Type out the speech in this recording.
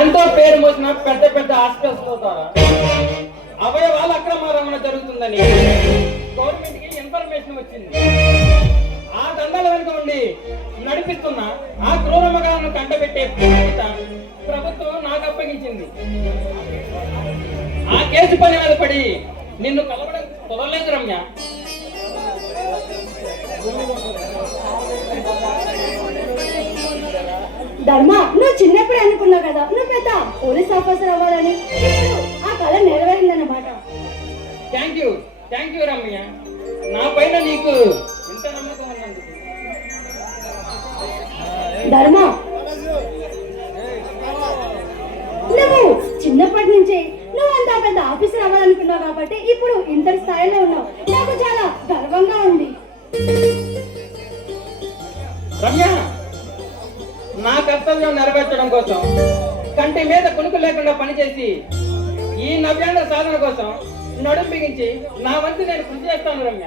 ఎంతో పేరు మోసిన పెద్ద పెద్ద హాస్పిటల్స్ ద్వారా అవయవాల అక్రమ రమణ జరుగుతుందని గవర్నమెంట్ కి ఇన్ఫర్మేషన్ వచ్చింది. ఆ దందాల వెనుక ఉండి నడిపిస్తున్న ఆ క్రూరమగాలను కంటబెట్టే బాధ్యత ప్రభుత్వం నాకు అప్పగించింది. ఆ కేసు పని మీద పడి నిన్ను కలవడం కుదరలేదు రమ్య. ధర్మ, నువ్వు చిన్నప్పుడు అనుకున్నావు కదా నువ్వు పెద్ద పోలీస్ ఆఫీసర్ అవ్వాలని. ఆ కళ నెరవేరిందన్నమాట. Thank you Ramya. నా పైన నీకు ఇంత నమ్మకం ఉన్నందుకు. ధర్మ, నువ్వు చిన్నప్పటి నుంచి నువ్వు అంత పెద్ద ఆఫీసర్ అవ్వాలనుకున్నావు కాబట్టి ఇప్పుడు ఇంత స్థాయిలో ఉన్నావు. నాకు చాలా గర్వంగా ఉంది. రమ్య, నా కర్తవ్యం నెరవేర్చడం కోసం కంటి మీద కునుకు లేకుండా పనిచేసి ఈ నవ్యాంధ్ర సాధన కోసం నడుం బిగించి నా వంతు నేను కృషి చేస్తాను రమ్య.